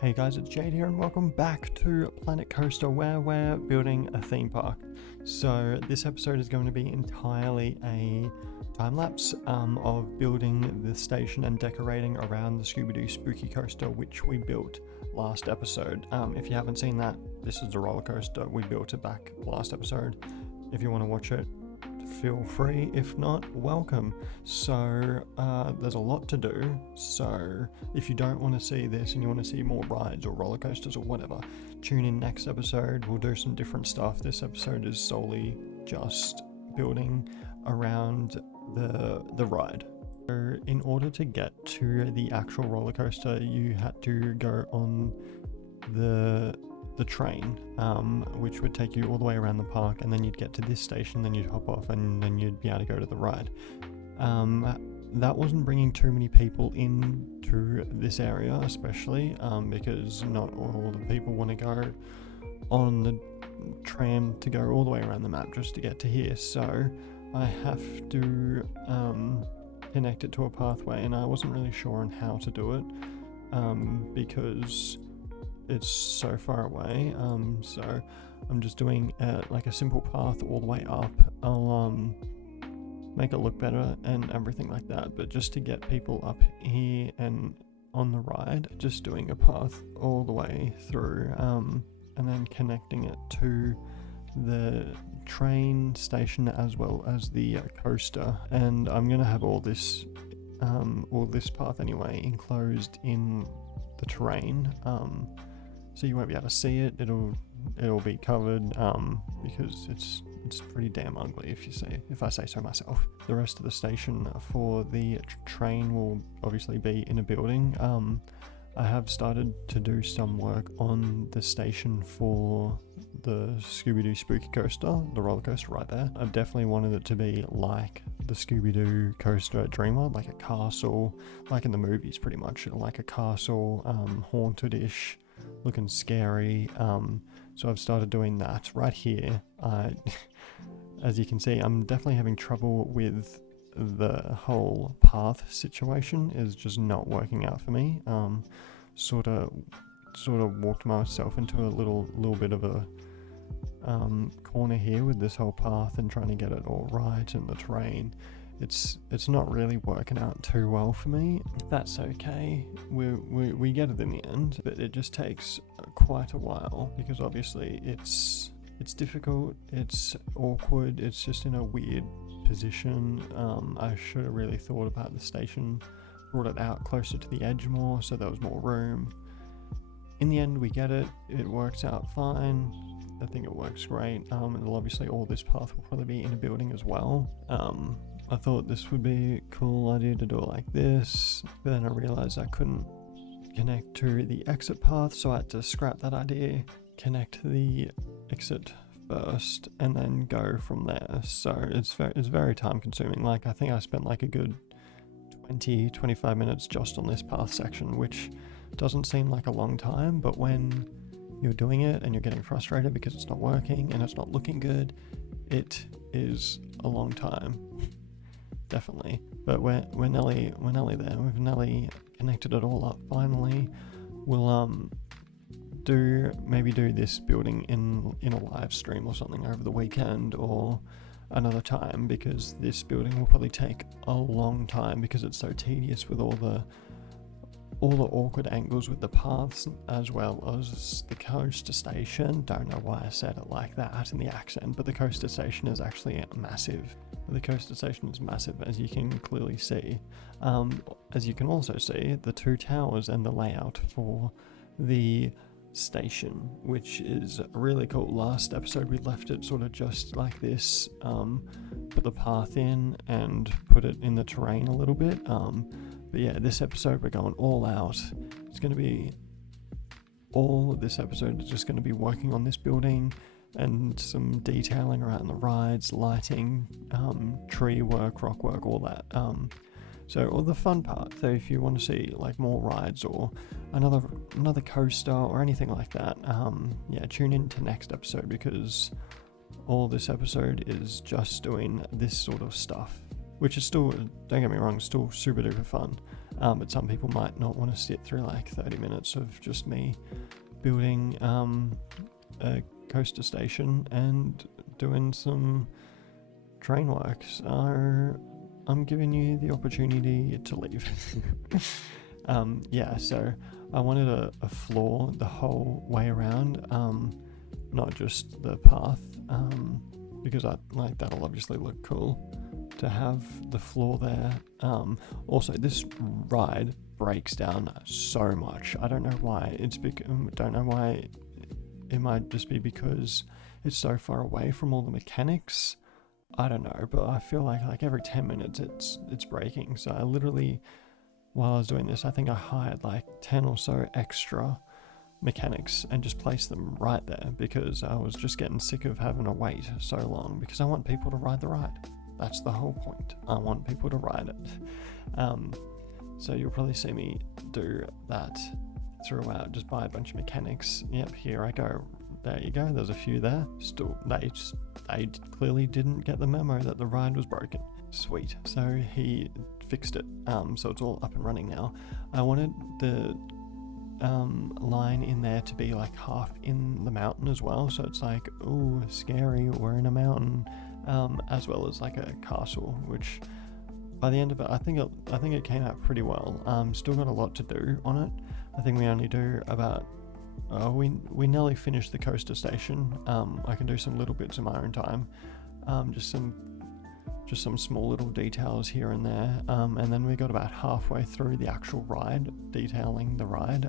Hey guys, it's Jade here and welcome back to Planet Coaster where we're building a theme park. So this episode is going to be entirely a time-lapse of building the station and decorating around the Scooby-Doo Spooky Coaster which we built last episode. If you haven't seen that, this is the roller coaster. We built it back last episode. If you want to watch it, feel free. If not, welcome. So there's a lot to do, so if you don't want to see this and you want to see more rides or roller coasters or whatever, tune in next episode. We'll do some different stuff. This episode is solely just building around the ride. So in order to get to the actual roller coaster, you had to go on the train, which would take you all the way around the park, and then you'd get to this station, then you'd hop off, and then you'd be able to go to the ride. That wasn't bringing too many people into this area, especially because not all the people want to go on the tram to go all the way around the map just to get to here. So I have to connect it to a pathway, and I wasn't really sure on how to do it because it's so far away, so I'm just doing like a simple path all the way up. I'll make it look better and everything like that, but just to get people up here and on the ride, just doing a path all the way through, and then connecting it to the train station as well as the coaster. And I'm gonna have all this path anyway enclosed in the terrain, so you won't be able to see it. It'll be covered because it's pretty damn ugly if I say so myself. The rest of the station for the train will obviously be in a building. I have started to do some work on the station for the Scooby-Doo Spooky Coaster, the roller coaster right there. I've definitely wanted it to be like the Scooby-Doo coaster at Dreamworld, like a castle, like in the movies pretty much, like a castle, haunted-ish, looking scary. So I've started doing that right here. As you can see, I'm definitely having trouble with the whole path situation. Is just not working out for me. Sort of walked myself into a little bit of a corner here with this whole path and trying to get it all right, and the terrain. It's not really working out too well for me. That's okay. We get it in the end, but it just takes quite a while because obviously it's difficult, it's awkward, it's just in a weird position. I should have really thought about the station, brought it out closer to the edge more so there was more room. In the end, we get it. It works out fine. I think it works great. And obviously all this path will probably be in a building as well. I thought this would be a cool idea to do it like this, but then I realized I couldn't connect to the exit path, so I had to scrap that idea, connect the exit first, and then go from there. So it's very time consuming. Like, I think I spent like a good 20-25 minutes just on this path section, which doesn't seem like a long time, but when you're doing it and you're getting frustrated because it's not working and it's not looking good, it is a long time. Definitely. But we're nearly there. We've nearly connected it all up finally. We'll maybe do this building in a live stream or something over the weekend or another time, because this building will probably take a long time because it's so tedious with all the awkward angles with the paths as well as the coaster station. Don't know why I said it like that in the accent, but the coaster station is actually massive. The coaster station is massive, as you can clearly see. As you can also see, the two towers and the layout for the station, which is really cool. Last episode we left it sort of just like this, put the path in and put it in the terrain a little bit. But yeah, this episode we're going all out. It's going to be all of this episode is just going to be working on this building and some detailing around the rides, lighting, tree work, rock work, all that. So all the fun part. So if you want to see like more rides or another coaster or anything like that, yeah, tune in to next episode, because all this episode is just doing this sort of stuff. which is still, don't get me wrong, still super duper fun. But some people might not want to sit through like 30 minutes of just me building a coaster station and doing some train work. So I'm giving you the opportunity to leave. Yeah, so I wanted a floor the whole way around, not just the path, because that'll obviously look cool to have the floor there. Also, this ride breaks down so much. I don't know why. Don't know why. It might just be because it's so far away from all the mechanics. I don't know, but I feel like every 10 minutes it's breaking. So I literally, while I was doing this, I think I hired like 10 or so extra mechanics and just placed them right there, because I was just getting sick of having to wait so long, because I want people to ride the ride. That's the whole point. I want people to ride it. So you'll probably see me do that throughout, just buy a bunch of mechanics. Yep, here I go. There you go, there's a few there. Still, they clearly didn't get the memo that the ride was broken. Sweet, so he fixed it, so it's all up and running now. I wanted the line in there to be like half in the mountain as well, so it's like, ooh, scary, we're in a mountain, as well as like a castle, which by the end of it, I think it came out pretty well. Still got a lot to do on it. I think we only do about, we nearly finished the coaster station. I can do some little bits in my own time, just some small little details here and there, and then we got about halfway through the actual ride, detailing the ride,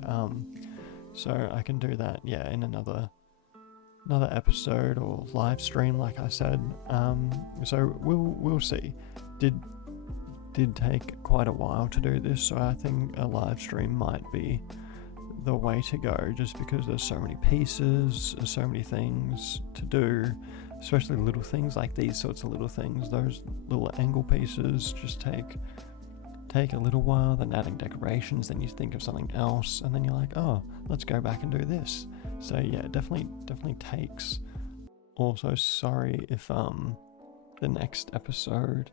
so I can do that, yeah, in another episode or live stream, like I said. So we'll see. Did take quite a while to do this, so I think a live stream might be the way to go, just because there's so many pieces, so many things to do, especially little things like these sorts of little things. Those little angle pieces just take a little while, then adding decorations, then you think of something else, and then you're like, oh, let's go back and do this. So yeah, definitely takes. Also, sorry if the next episode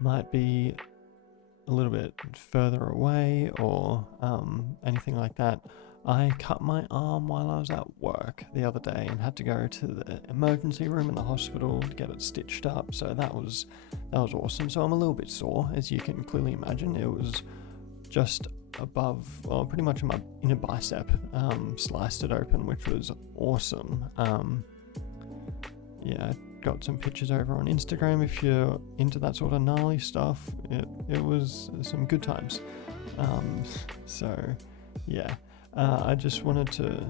might be a little bit further away or anything like that. I cut my arm while I was at work the other day and had to go to the emergency room in the hospital to get it stitched up, so that was awesome. So I'm a little bit sore, as you can clearly imagine. It was just above, well, pretty much in my inner bicep, sliced it open, which was awesome. Yeah, got some pictures over on Instagram if you're into that sort of gnarly stuff. It was some good times. So yeah, I just wanted to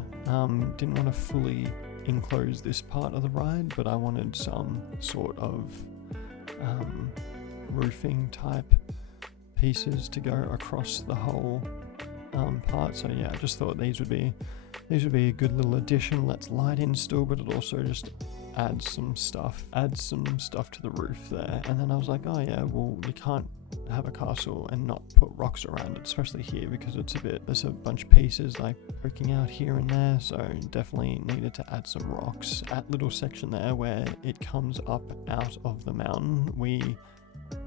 didn't want to fully enclose this part of the ride, but I wanted some sort of roofing type pieces to go across the whole part. So yeah, I just thought these would be a good little addition. Let's light in still, but it also just add some stuff to the roof there. And then I was like, oh yeah, well, you can't have a castle and not put rocks around it, especially here, because there's a bunch of pieces like poking out here and there, so definitely needed to add some rocks. At little section there where it comes up out of the mountain, we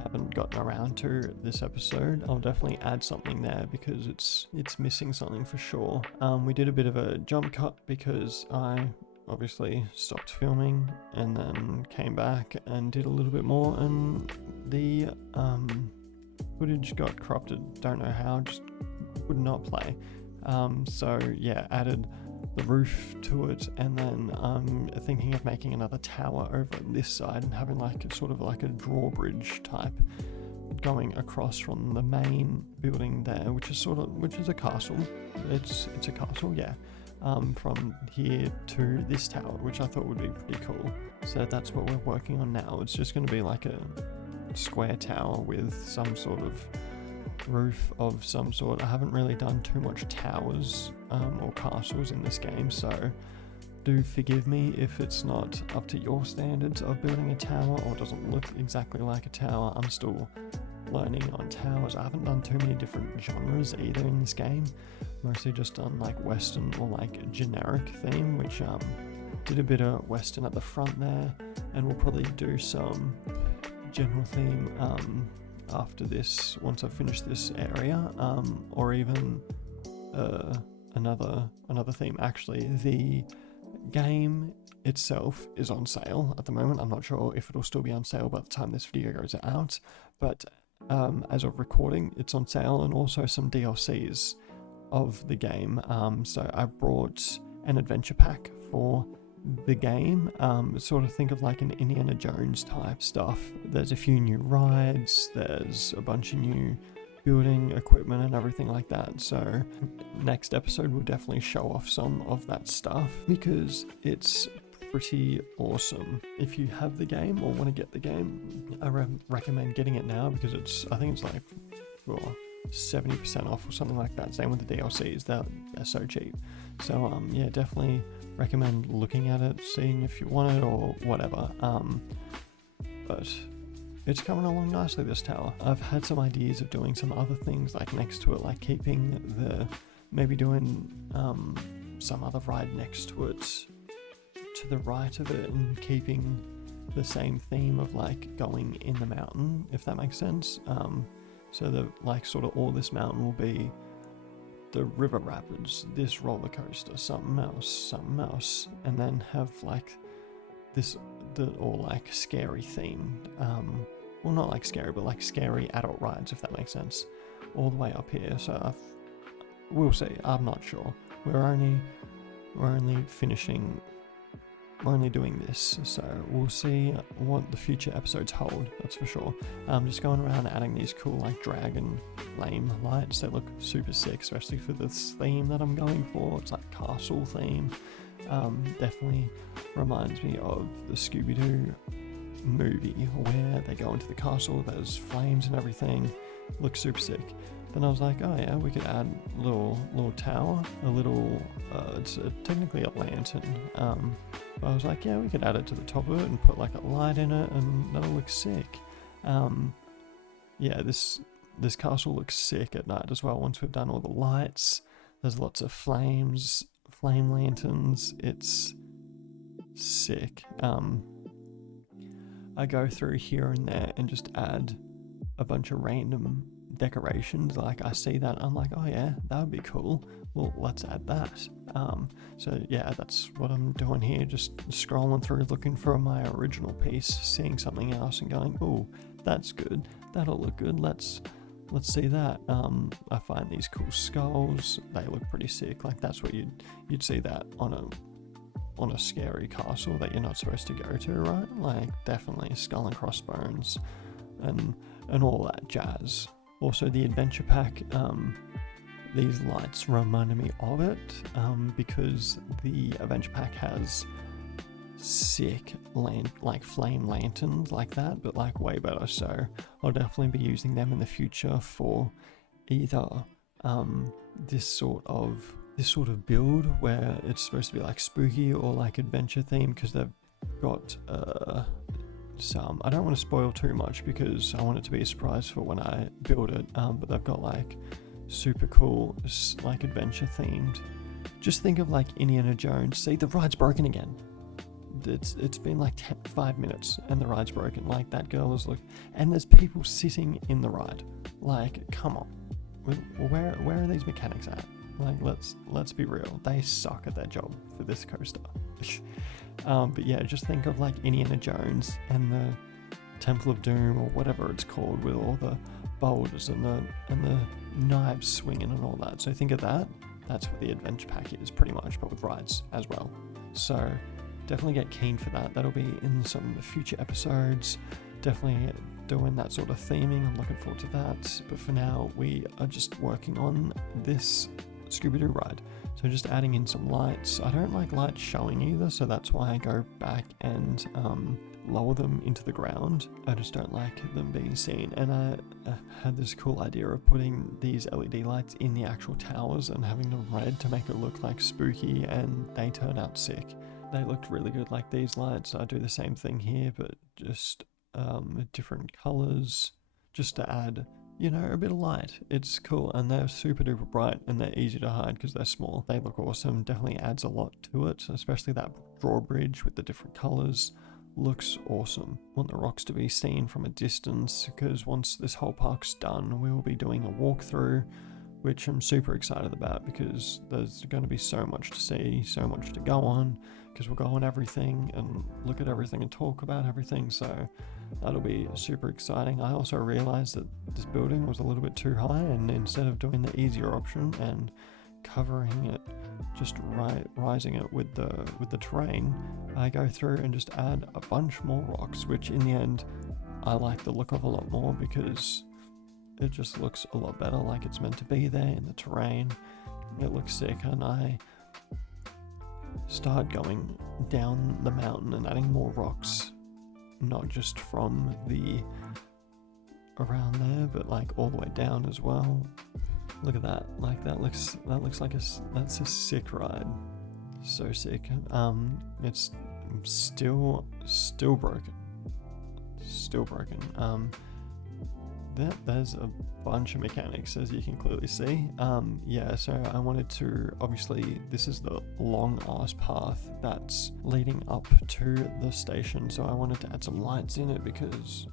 haven't gotten around to this episode. I'll definitely add something there because it's missing something for sure. We did a bit of a jump cut because I obviously stopped filming and then came back and did a little bit more, and the footage got corrupted, don't know how, just would not play. So yeah, added the roof to it, and then I'm thinking of making another tower over this side and having like a drawbridge type going across from the main building there, which is a castle. It's a castle, yeah. From here to this tower, which I thought would be pretty cool. So that's what we're working on now. It's just going to be like a square tower with some sort of roof of some sort. I haven't really done too much towers or castles in this game, so do forgive me if it's not up to your standards of building a tower or doesn't look exactly like a tower. I'm still learning on towers. I haven't done too many different genres either in this game. Mostly just done like Western or like generic theme, which did a bit of Western at the front there, and we'll probably do some general theme after this, once I've finished this area, or even another theme. Actually, the game itself is on sale at the moment. I'm not sure if it'll still be on sale by the time this video goes out, but as of recording, it's on sale, and also some DLCs of the game. So I brought an adventure pack for the game. Sort of think of like an Indiana Jones type stuff. There's a few new rides, there's a bunch of new building equipment and everything like that. So next episode will definitely show off some of that stuff because it's pretty awesome. If you have the game or want to get the game, I recommend getting it now because I think it's like 70% off or something like that. Same with the DLCs, they're so cheap. So yeah, definitely recommend looking at it, seeing if you want it or whatever. But it's coming along nicely, this tower. I've had some ideas of doing some other things like next to it, like maybe doing some other ride next to it to the right of it, and keeping the same theme of like going in the mountain, if that makes sense. So that like sort of all this mountain will be the river rapids, this roller coaster, something else, and then have like all like scary themed, well, not like scary, but like scary adult rides, if that makes sense, all the way up here. So we'll see. I'm not sure. We're only doing this, so we'll see what the future episodes hold, that's for sure. Just going around adding these cool like dragon flame lights that look super sick, especially for this theme that I'm going for. It's like castle theme. Definitely reminds me of the Scooby-Doo movie where they go into the castle, there's flames and everything. Looks super sick. Then I was like, oh yeah, we could add a little tower, it's technically a lantern. But I was like, yeah, we could add it to the top of it and put like a light in it, and that'll look sick. Yeah, this castle looks sick at night as well. Once we've done all the lights, there's lots of flame lanterns. It's sick. I go through here and there and just add a bunch of random decorations. Like I see that, I'm like, oh yeah, that would be cool, well, let's add that. So yeah, that's what I'm doing here, just scrolling through looking for my original piece, seeing something else and going, oh, that's good, that'll look good, let's see that. I find these cool skulls, they look pretty sick. Like that's what you'd see that on a scary castle that you're not supposed to go to, right? Like definitely skull and crossbones and all that jazz. Also the adventure pack, these lights reminded me of it, because the adventure pack has sick like flame lanterns like that, but like way better. So I'll definitely be using them in the future for either this sort of build where it's supposed to be like spooky or like adventure themed, because they've got some, I don't want to spoil too much because I want it to be a surprise for when I build it, but they've got like super cool like adventure themed. Just think of like Indiana Jones. See, the ride's broken again. It's been like 5 minutes and the ride's broken. Like that girl is and there's people sitting in the ride. Like, come on, where are these mechanics at? Like, let's be real, they suck at their job for this coaster. But yeah, just think of like Indiana Jones and the Temple of Doom or whatever it's called, with all the boulders and the knives swinging and all that. So think of that. That's what the adventure pack is pretty much, but with rides as well. So definitely get keen for that. That'll be in some future episodes. Definitely doing that sort of theming. I'm looking forward to that. But for now, we are just working on this Scooby-Doo ride. So just adding in some lights. I don't like lights showing either, so that's why I go back and lower them into the ground. I just don't like them being seen. And I had this cool idea of putting these LED lights in the actual towers and having them red to make it look like spooky, and they turn out sick. They looked really good, like these lights. I do the same thing here, but just different colors, just to add, you know, a bit of light. It's cool, and they're super duper bright, and they're easy to hide because they're small. They look awesome. Definitely adds a lot to it, especially that drawbridge with the different colors. looks awesome. I want the rocks to be seen from a distance, because once this whole park's done, we will be doing a walkthrough, which I'm super excited about, because there's going to be so much to see, so much to go on, because we'll go on everything and look at everything and talk about everything, so that'll be super exciting. I also realized that this building was a little bit too high, and instead of doing the easier option and covering it, just rising it with the terrain, I go through and just add a bunch more rocks, which in the end I like the look of a lot more, because it just looks a lot better, like it's meant to be there in the terrain. It looks sick, and I start going down the mountain and adding more rocks, not just from the around there, but like all the way down as well. Look at that, like that looks like that's a sick ride, so sick. It's still broken. There's a bunch of mechanics, as you can clearly see. Yeah, so I wanted to, obviously this is the long ass path that's leading up to the station, so I wanted to add some lights in it, because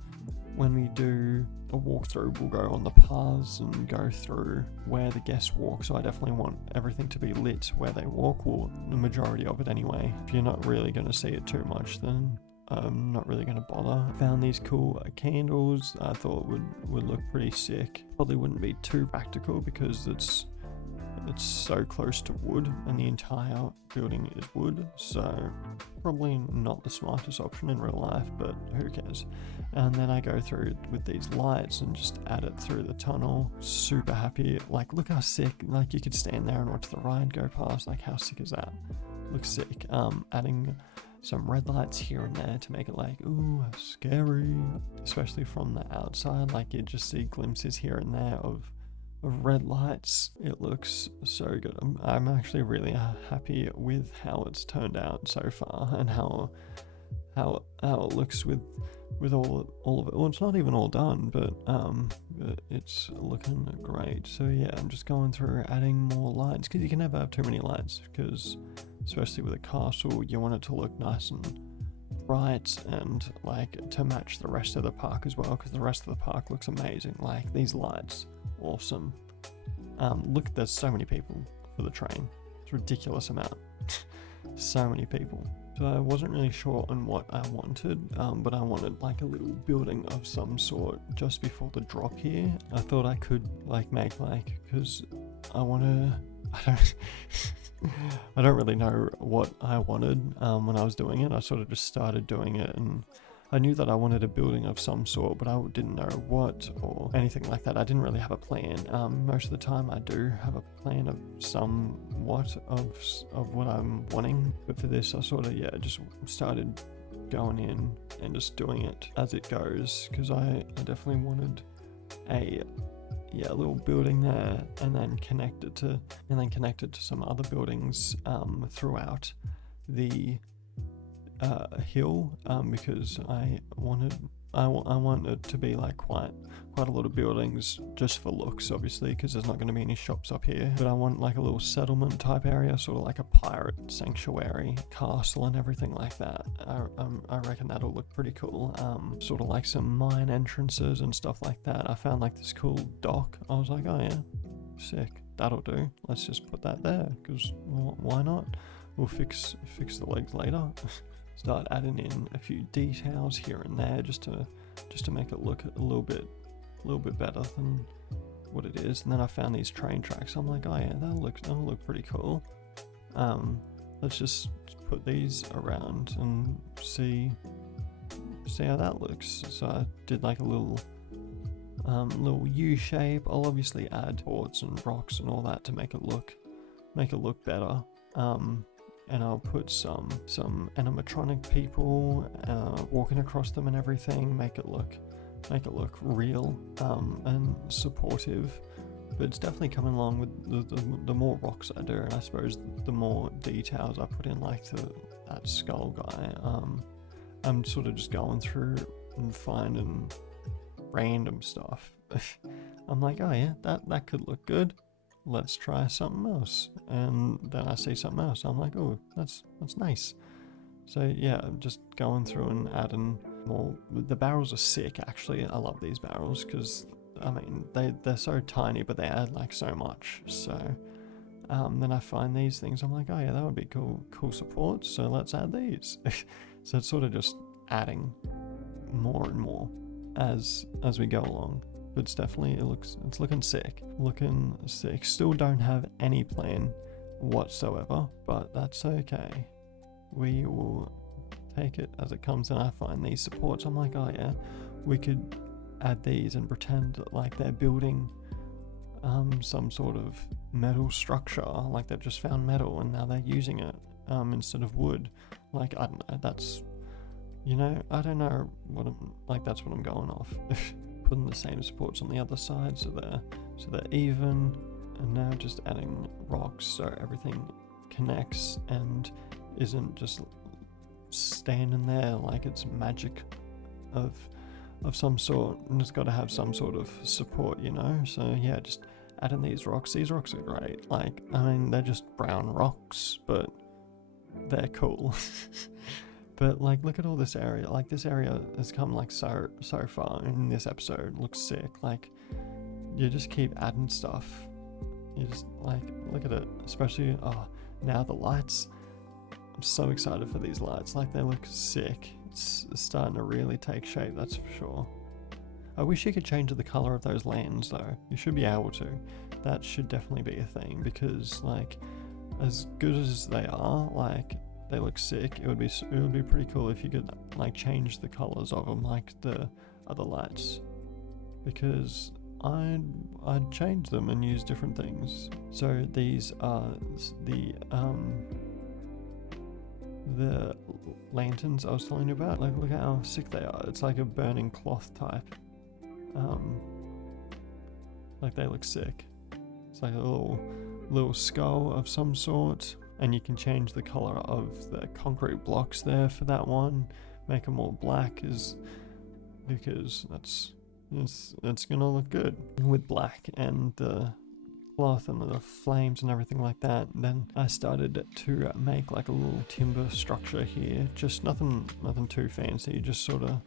when we do a walkthrough, we'll go on the paths and go through where the guests walk, so I definitely want everything to be lit where they walk, or the majority of it anyway. If you're not really going to see it too much, then I'm not really going to bother. Found these cool candles I thought would look pretty sick. Probably wouldn't be too practical, because it's so close to wood, and the entire building is wood, so probably not the smartest option in real life, but who cares. And then I go through with these lights and just add it through the tunnel. Super happy. Like, look how sick, like you could stand there and watch the ride go past. Like, how sick is that? Looks sick. Adding some red lights here and there to make it like, ooh, scary, especially from the outside. Like, you just see glimpses here and there of red lights. It looks so good. I'm actually really happy with how it's turned out so far, and how it looks with all of it. Well, it's not even all done, but it's looking great. So yeah, I'm just going through adding more lights, because you can never have too many lights, because especially with a castle, you want it to look nice and bright, and like to match the rest of the park as well, because the rest of the park looks amazing. Like, these lights, awesome. Look, there's so many people for the train. It's a ridiculous amount. So many people. So I wasn't really sure on what I wanted, but I wanted like a little building of some sort just before the drop here. I thought I could like make like, because I don't really know what I wanted when I was doing it. I sort of just started doing it, and I knew that I wanted a building of some sort, but I didn't know what or anything like that. I didn't really have a plan. Most of the time I do have a plan of somewhat of what I'm wanting, but for this I sort of, just started going in and just doing it as it goes, because I definitely wanted a little building there, and then connect it to some other buildings throughout the hill, because I want it to be like quite a lot of buildings, just for looks, obviously, because there's not going to be any shops up here. But I want like a little settlement type area, sort of like a pirate sanctuary, castle and everything like that. I reckon that'll look pretty cool. Sort of like some mine entrances and stuff like that. I found like this cool dock. I was like, oh yeah, sick, that'll do. Let's just put that there, because, well, why not? We'll fix the legs later. Start adding in a few details here and there, just to make it look a little bit better than what it is. And then I found these train tracks. I'm like, oh yeah, that'll look pretty cool. Let's just put these around and see how that looks. So I did like a little U shape. I'll obviously add boards and rocks and all that to make it look better. And I'll put some animatronic people walking across them and everything, make it look real and supportive. But it's definitely coming along with the more rocks I do, and I suppose the more details I put in, like that skull guy. I'm sort of just going through and finding random stuff. I'm like, oh yeah, that could look good. Let's try something else. And then I see something else. I'm like, oh, that's nice. So yeah, I'm just going through and adding more. The barrels are sick, actually. I love these barrels because, I mean, they're so tiny, but they add like so much. So then I find these things, I'm like, oh yeah, that would be cool supports, so let's add these. So it's sort of just adding more and more as we go along. But it's definitely, it's looking sick. Looking sick. Still don't have any plan whatsoever, but that's okay. We will take it as it comes, and I find these supports. I'm like, oh yeah, we could add these and pretend like they're building some sort of metal structure, like they've just found metal and now they're using it instead of wood. Like, I don't know, that's, you know, I don't know what I'm, like, that's what I'm going off. Putting the same supports on the other side so they're even, and now just adding rocks so everything connects and isn't just standing there like it's magic of some sort, and it's got to have some sort of support, you know. So yeah, just adding these rocks. These rocks are great. Like, I mean, they're just brown rocks, but they're cool. But like, look at all this area. Like, this area has come like so far in this episode. Looks sick. Like, you just keep adding stuff. You just like, look at it. Especially, oh, now the lights. I'm so excited for these lights. Like, they look sick. It's starting to really take shape, that's for sure. I wish you could change the color of those lands though. You should be able to. That should definitely be a thing, because like, as good as they are, like, they look sick. It would be pretty cool if you could like change the colors of them like the other lights, because I'd change them and use different things. So these are the lanterns I was telling you about. Like, look at how sick they are. It's like a burning cloth type. Like, they look sick. It's like a little skull of some sort, and you can change the color of the concrete blocks there for that one. Make them all black, because it's gonna look good with black and the cloth and the flames and everything like that. And then I started to make like a little timber structure here, just nothing too fancy, just sort of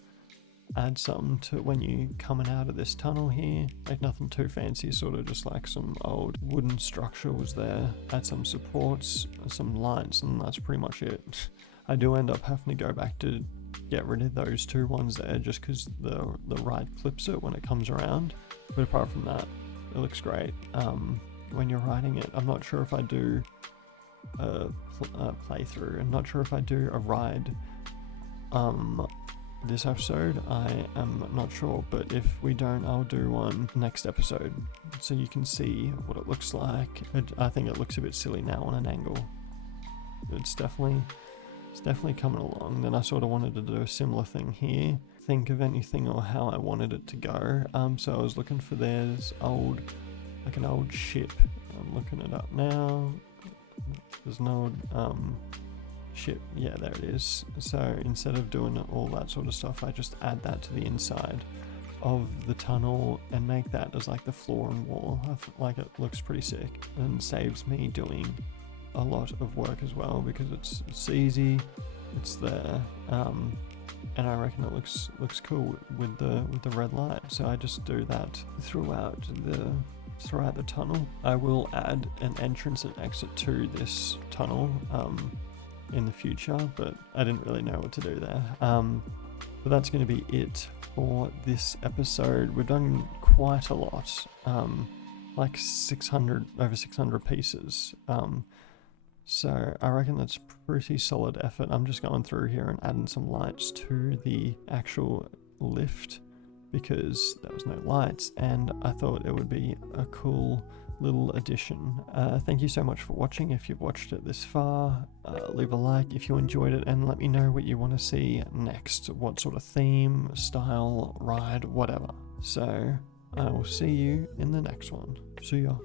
add something to when you coming out of this tunnel here. Like, nothing too fancy, sort of just like some old wooden structure was there. Add some supports, some lights, and that's pretty much it. I do end up having to go back to get rid of those two ones there, just because the ride clips it when it comes around. But apart from that, it looks great when you're riding it. I'm not sure if I do a playthrough. I'm not sure if I do a ride this episode. I am not sure, but if we don't, I'll do one next episode so you can see what it looks like. I think it looks a bit silly now on an angle. It's definitely coming along. Then I sort of wanted to do a similar thing here. Think of anything or how I wanted it to go. So I was looking for an old ship. I'm looking it up now. There's an old ship. Yeah, there it is. So instead of doing all that sort of stuff, I just add that to the inside of the tunnel and make that as like the floor and wall. Like, it looks pretty sick and saves me doing a lot of work as well, because it's easy, it's there, and I reckon it looks cool with the red light. So I just do that throughout the tunnel. I will add an entrance and exit to this tunnel in the future, but I didn't really know what to do there. But that's going to be it for this episode. We've done quite a lot, like over 600 pieces. So I reckon that's pretty solid effort. I'm just going through here and adding some lights to the actual lift, because there was no lights, and I thought it would be a cool little addition. Thank you so much for watching. If you've watched it this far, leave a like if you enjoyed it, and let me know what you want to see next, what sort of theme, style, ride, whatever. So I will see you in the next one. See ya.